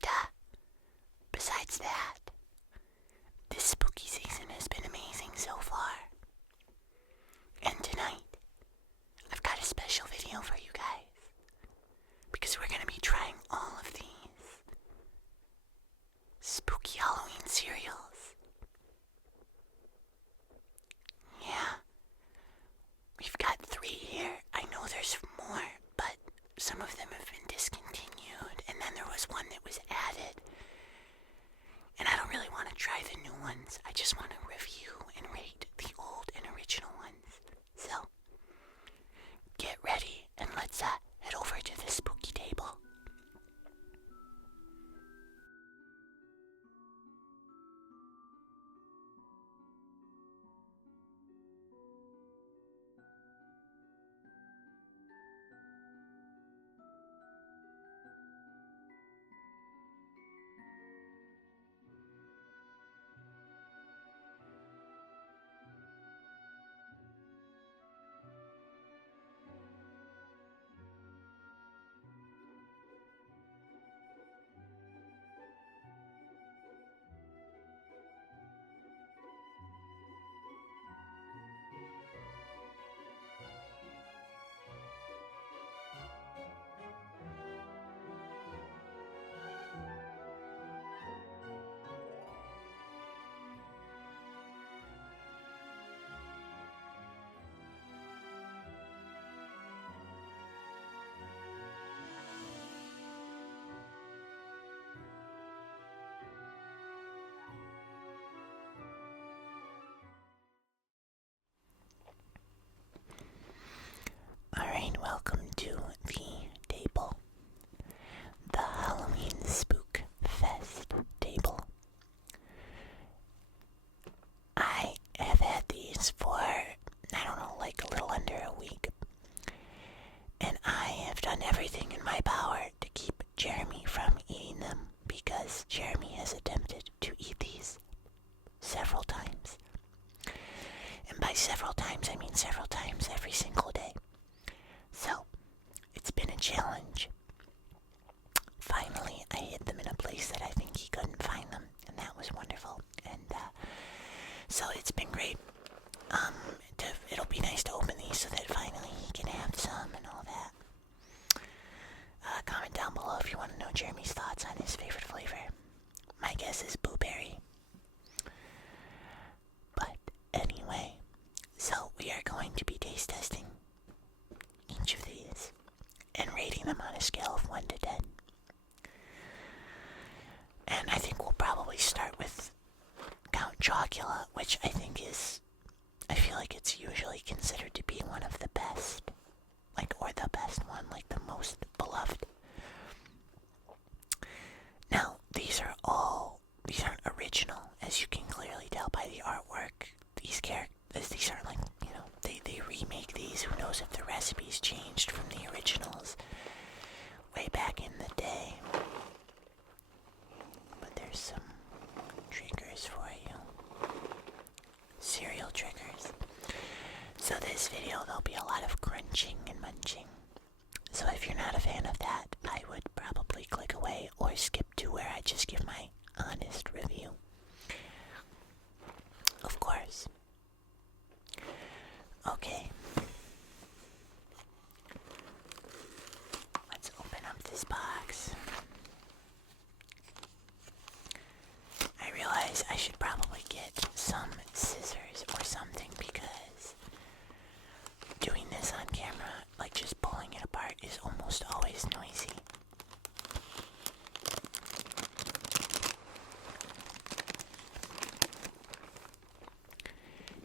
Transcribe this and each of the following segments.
But besides that, this spooky season has been amazing so far. And tonight, I've got a special video for you guys. Because we're going to be trying all of these spooky Halloween cereals. Yeah. We've got 3 here. I know there's more, but some of them have been discontinued. And then there was one that was added. And I don't really want to try the new ones. I just want to review and rate the old and original ones. So, get ready and let's head over to the spooky table. Alright, welcome to the table. The Halloween Spook Fest table. I have had these for, like a little under a week. And I have done everything in my power to keep Jeremy from eating them because Jeremy has attempted to eat these several times. And by several times, I mean several times every single day. So, it's been a challenge. Finally, I hid them in a place that I think he couldn't find them, and that was wonderful. And so it's been great. It'll be nice to open these so that finally he can have some and all that. Comment down below if you want to know Jeremy's thoughts on his favorite flavor. My guess is blueberry. But anyway, so we are going to be taste testing each of these and rating them on a scale of 1 to 10. And I think we'll probably start with Count Chocula, which I feel like it's usually considered to be one of the best, or the best one, the most beloved. Now, these aren't original, as you can clearly tell by the artwork. These aren't they remake these. Who knows if the recipes changed from the originals way back in the day. But there's some triggers for you. Cereal triggers. So this video, there'll be a lot of crunching and munching. So if you're not a fan of that, I would probably click away or skip to where I just give my honest review. Of course. Okay. Let's open up this box. I realize I should probably get some scissors or something because doing this on camera, just pulling it apart, is almost always noisy.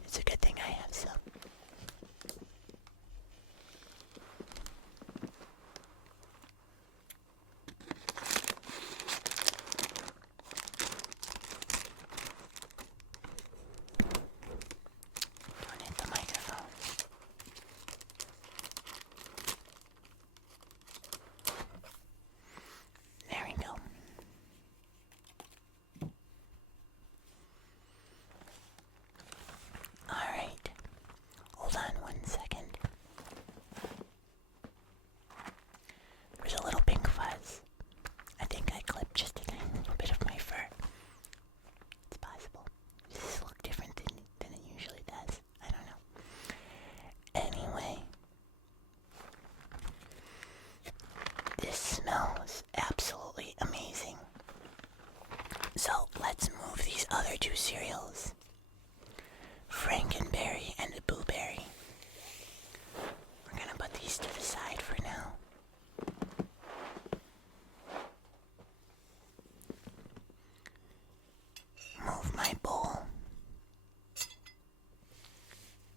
It's a good thing I have some. smells absolutely amazing. So let's move these other two cereals, Frankenberry and Blueberry. We're gonna put these to the side for now. Move my bowl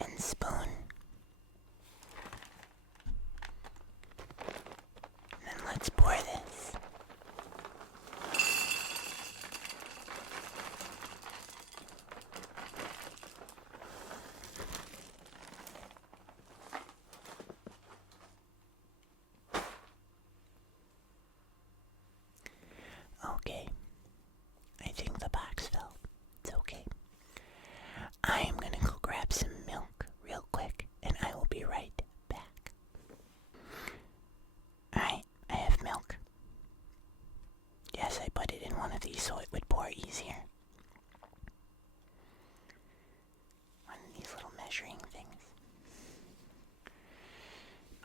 and spoon. And then let's pour this. Okay, I think the box fell. It's okay. I am gonna go grab some milk real quick, and I will be right back. Alright, I have milk. Yes, I put it in one of these so it would pour easier. One of these little measuring things.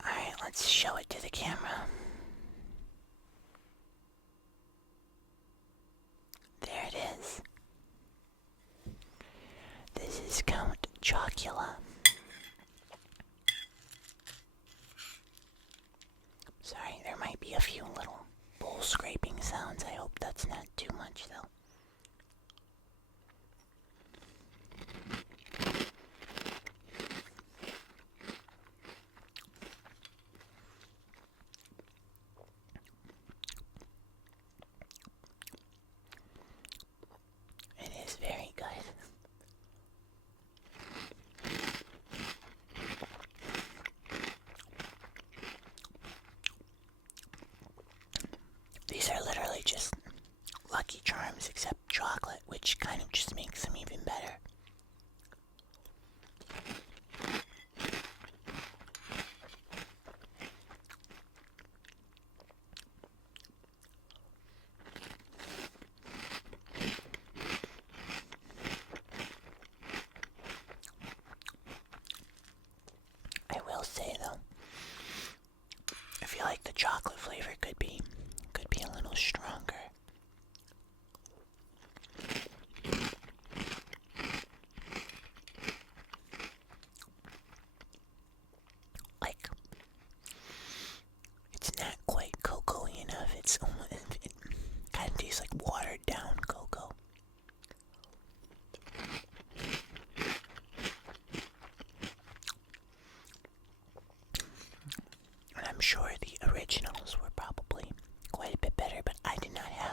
Alright, let's show it to the camera. There it is. This is Count Chocula. Sorry, there might be a few little bowl scraping sounds. I hope that's not too much, though. It is very good. These are literally just Lucky Charms except chocolate, which kind of just makes them even better. I will say though, I feel like the chocolate flavor could be a little stronger. Like, it's not quite cocoa-y enough. It kind of tastes like watered down cocoa. And I'm sure the originals were probably quite a bit better, but I did not have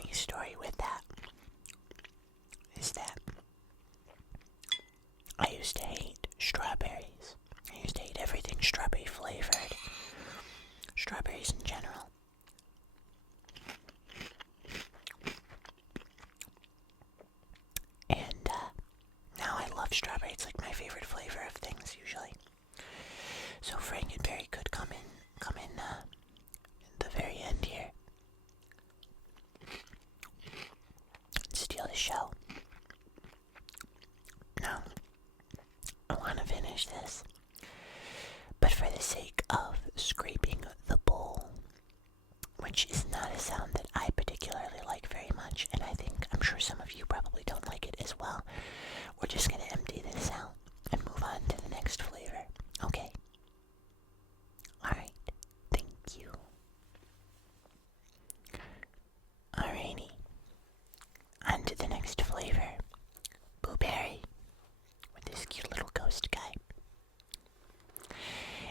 funny story with that is that I used to hate strawberries. I used to hate everything strawberry flavored. Strawberries in general. And now I love strawberry. It's like my favorite flavor of things usually. So Frankenberry could come in the very end here. Steal the show. No. I want to finish this. But for the sake of scraping the bowl, which is not a sound that I particularly like very much, and I'm sure some of you probably don't like it as well, we're just going to empty this out and move on to the next flavor. Okay? Alright. Thank you. Alrighty. On to the next flavor. Blueberry. With this cute little ghost guy.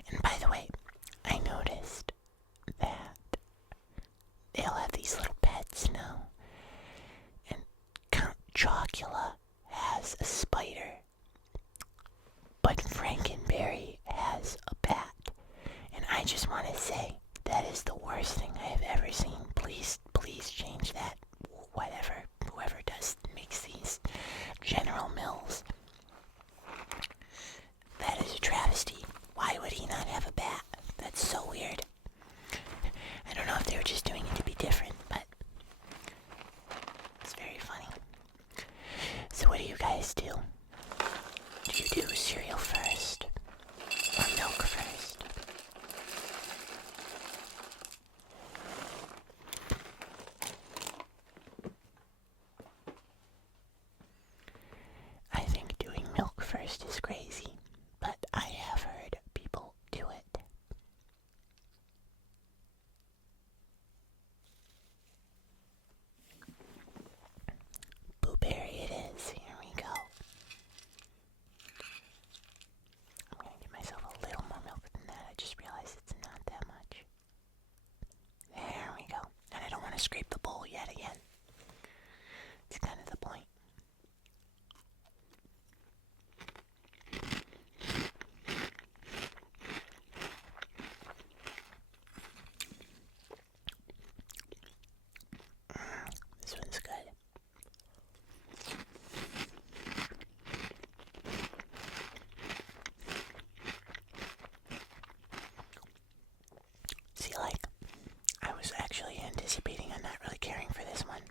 And by the way, I noticed that they all have these little pets now. And Count Chocula has a spider. But Frankenberry has a bat. And I just want to say, that is the worst thing I have ever seen. Please change that. Whoever makes these General Mills. That is a travesty. Why would he not have a bat? That's so weird. I don't know if they were just doing it to be different, but it's very funny. So what do you guys do? Do you do cereal first? Or milk first? I think doing milk first is crazy, but I have heard people do it. Blueberry it is. Here we go. I'm going to give myself a little more milk than that. I just realized it's not that much. There we go. And I don't want to scrape the bowl yet again. It's kind of the point. This one's good. See, I was actually anticipating on not really caring for this one.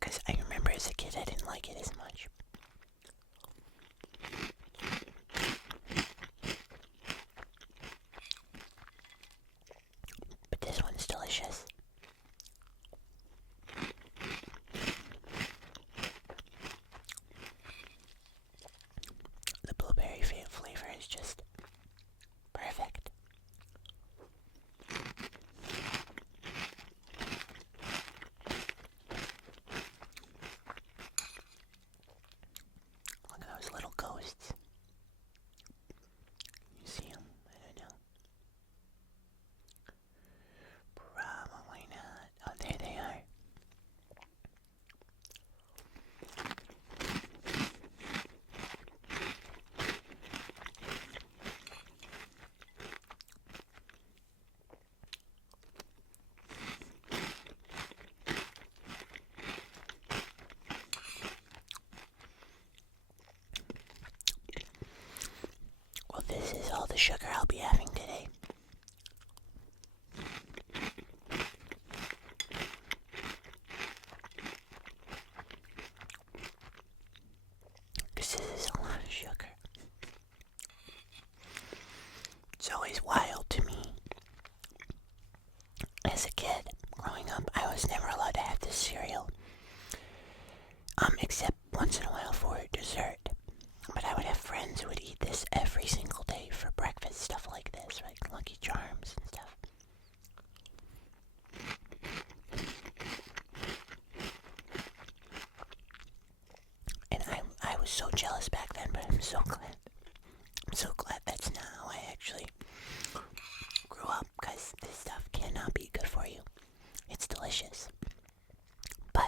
Because I remember as a kid I didn't like it as much. But this one's delicious. The blueberry flavor is just perfect. Look at those little ghosts. You see them? I don't know. Probably not. Oh, there they are. Well, this is all the sugar I'll be having today. Because this is a lot of sugar. It's always wild to me. As a kid, growing up, I was never allowed to have this cereal. Except once in a while for dessert. But I would have friends who would eat this every single day for breakfast, stuff like this, like Lucky Charms and stuff. And I was so jealous back then, but I'm so glad that's not how I actually grew up, because this stuff cannot be good for you. It's delicious. But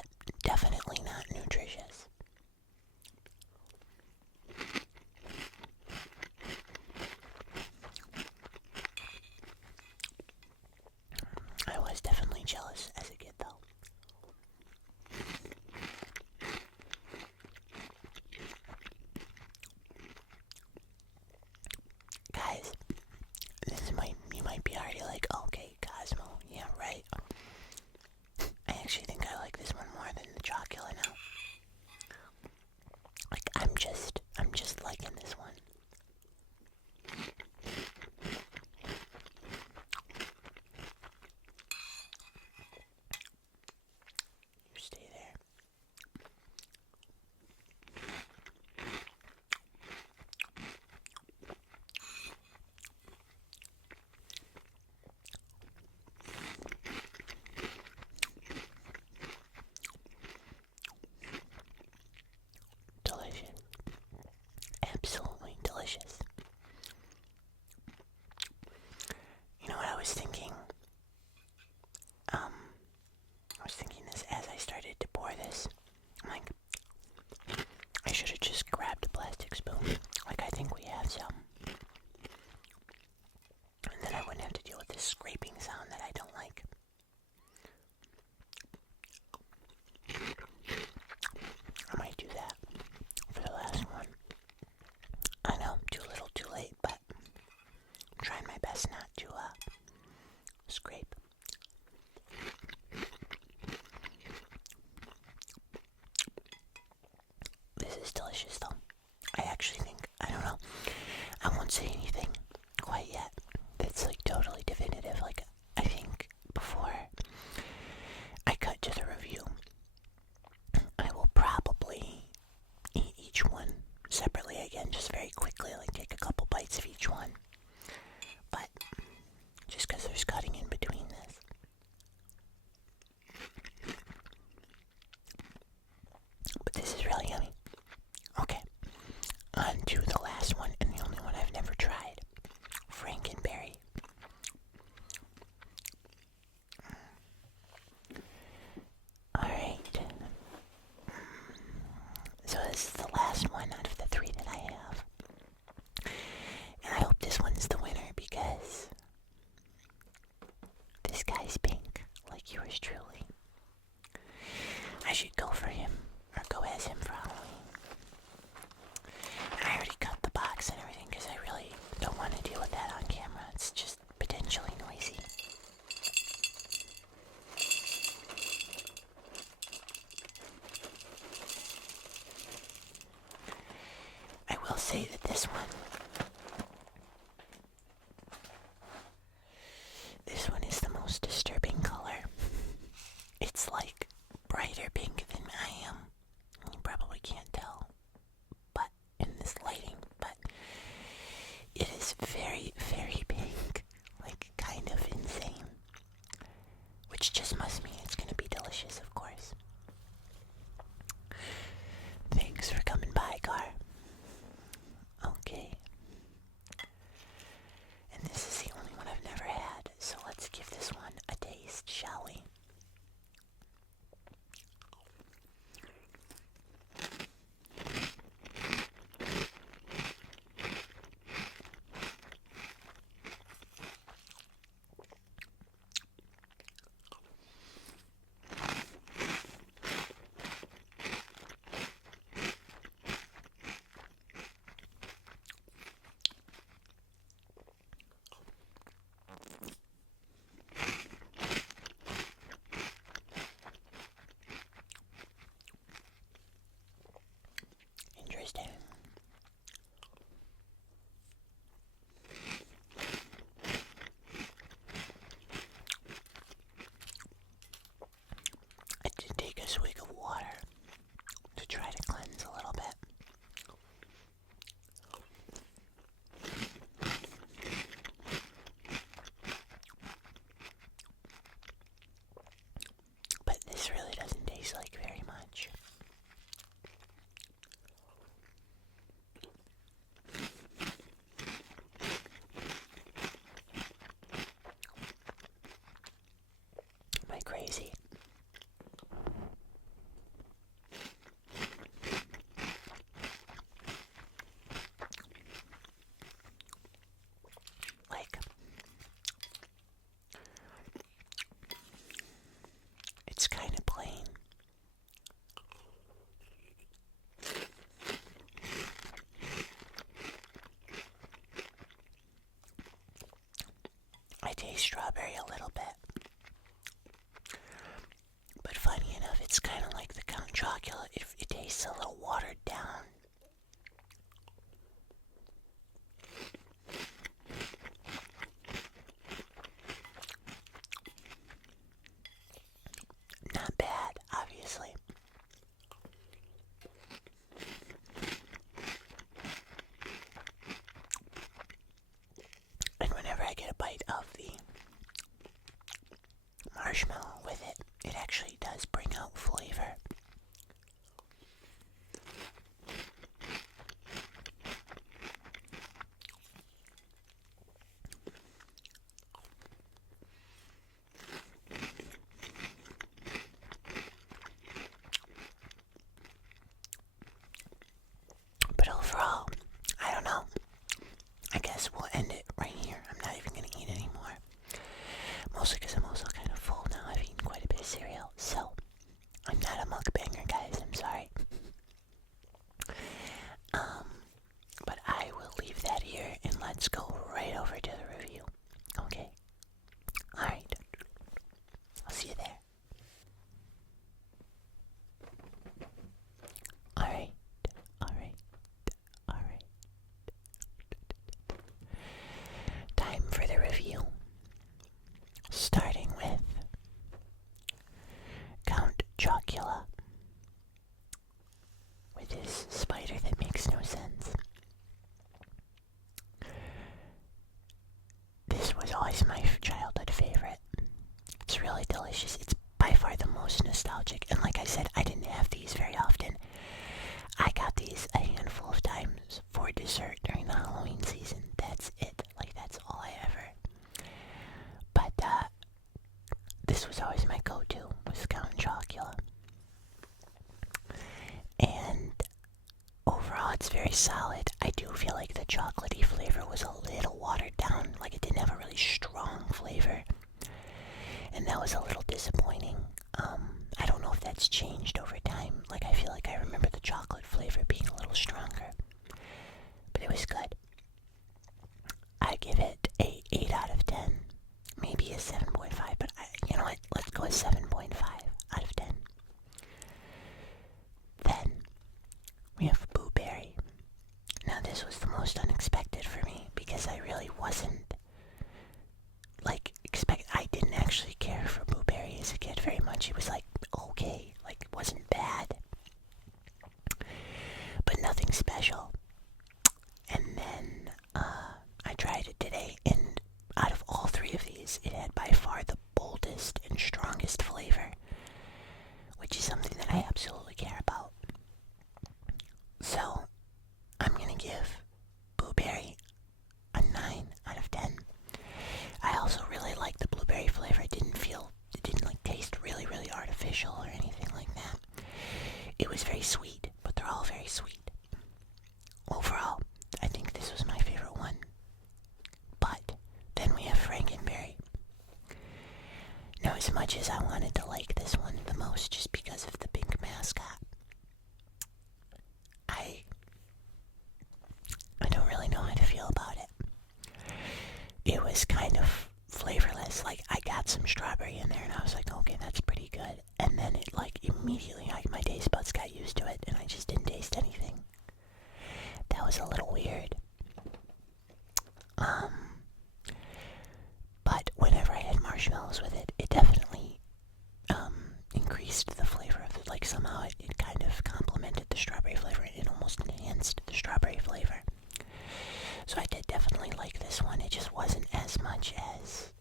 this is the last one out of the 3 that I have. And I hope this one's the winner because this guy's pink, like yours truly. I should go for him, or go as him for Halloween. And I already cut the box and everything because I really don't want to deal with that on camera. It's just potentially noisy. I will say that this one is the most disturbing color. It's like brighter pink than I am. You probably can't tell, but in this lighting, but it is very, very pink, like kind of insane, which just must mean it's gonna be delicious, of course. Thanks for coming by, car. Okay. And this is the only one I've never had, so let's give this one a taste, shall we? Interesting. I did take a swig of water to try to cleanse a little bit. But this really doesn't taste like very much. Am I crazy? Like, it's kind of plain. I taste strawberry a little bit. But funny enough, it's kind of like the Count Chocula. It tastes a little watered down. Not bad, obviously. And whenever I get a bite of the marshmallow with it, it actually does bring out flavor. But overall, I don't know. I guess we'll end it right here. I'm not even going to eat anymore. Mostly because I'm also kind of full now. I've eaten quite a bit of cereal. So, I'm not a mukbanger, guys. I'm sorry. But I will leave that here and let's go right over to the review. Okay? Alright. I'll see you there. Alright. Time for the review. Starting with Count Chocula. With this spider that makes no sense. This was always my childhood favorite. It's really delicious. It's by far the most nostalgic. And like I said, I didn't have these very often. I got these a handful of times for dessert during the Halloween season. That's it. Like, that's all I ever. But, this was always my go-to, was Count Chocula. And very solid. I do feel like the chocolatey flavor was a little watered down, like it didn't have a really strong flavor. And that was a little disappointing. I don't know if that's changed over time. Like, I feel like I remember the chocolate flavor being a little stronger. But it was good. I give it a 8 out of 10. Maybe a 7.5, but you know what? Let's go a 7.5 out of 10. Then, we have blueberry. Now, this was the most unexpected for me because I really wasn't, I didn't actually care for blueberry as a kid very much. It was okay, it wasn't bad, but nothing special. And then, I tried it today, and out of all three of these, it had by far the boldest and strongest flavor, which is something that I absolutely care about. So, I'm gonna give blueberry a 9 out of 10. I also really like the blueberry flavor. It didn't taste really, really artificial or anything like that. It was very sweet, but they're all very sweet. Overall, I think this was my favorite one. But then we have Frankenberry. Now, as much as I wanted to like this one the most just because of the pink mascot, I don't really know how to feel about it. It was kind of flavorless. I got some strawberry in there and I was like, okay, that's pretty good. And then it immediately, my taste buds got used to it and I just didn't taste anything. That was a little weird. But whenever I had marshmallows with it, it definitely increased the flavor of it. Somehow it kind of complemented the strawberry flavor. It almost enhanced the strawberry flavor. So I did definitely like this one. It just wasn't as much as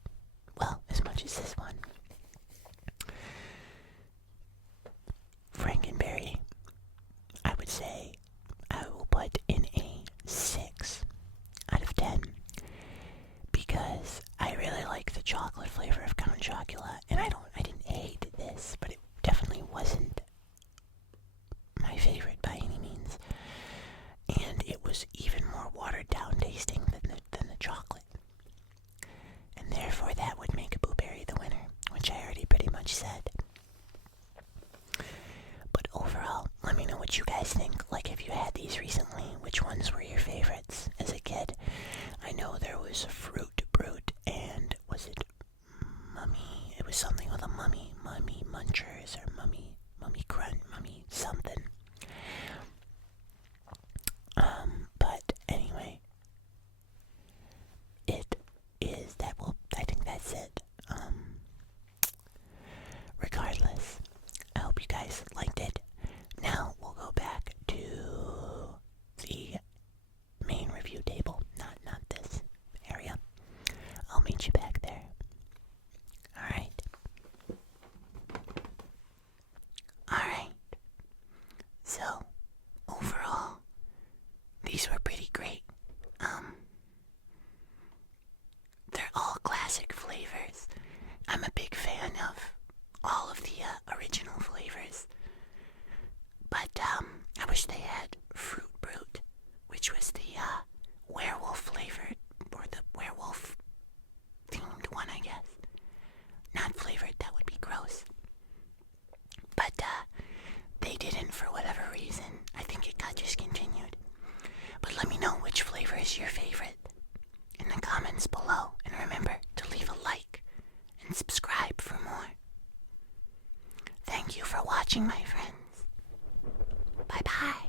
this one. Frankenberry, I would say I will put in a 6 out of 10 because I really like the chocolate flavor of Count Chocula, and I didn't hate this, but it definitely wasn't my favorite by any means, and it was even more watered down tasting than the chocolate, and therefore that would make blueberry the winner, which I already pretty much said. But overall, let me know what you guys think. If you had these recently, which ones were your favorites as a kid? I know there was Fruit Brute, and was it Mummy? It was something with a mummy munchers, or mummy grunt, mummy something. But anyway, I think that's it. Regardless, I hope you guys liked it. Now we'll go back to the main review table, not this area. I'll meet you back there. Alright. So, overall, these were pretty great. They're all classic flavors. I'm a big fan of all of the original flavors. But I wish they had Fruit Brute, which was the werewolf flavored, or the werewolf themed one, I guess. Not flavored, that would be gross. But they didn't for whatever reason. I think it got discontinued. But let me know which flavor is your favorite in the comments below. And remember to leave a like and subscribe for more. Thank you for watching, my friends. Bye-bye.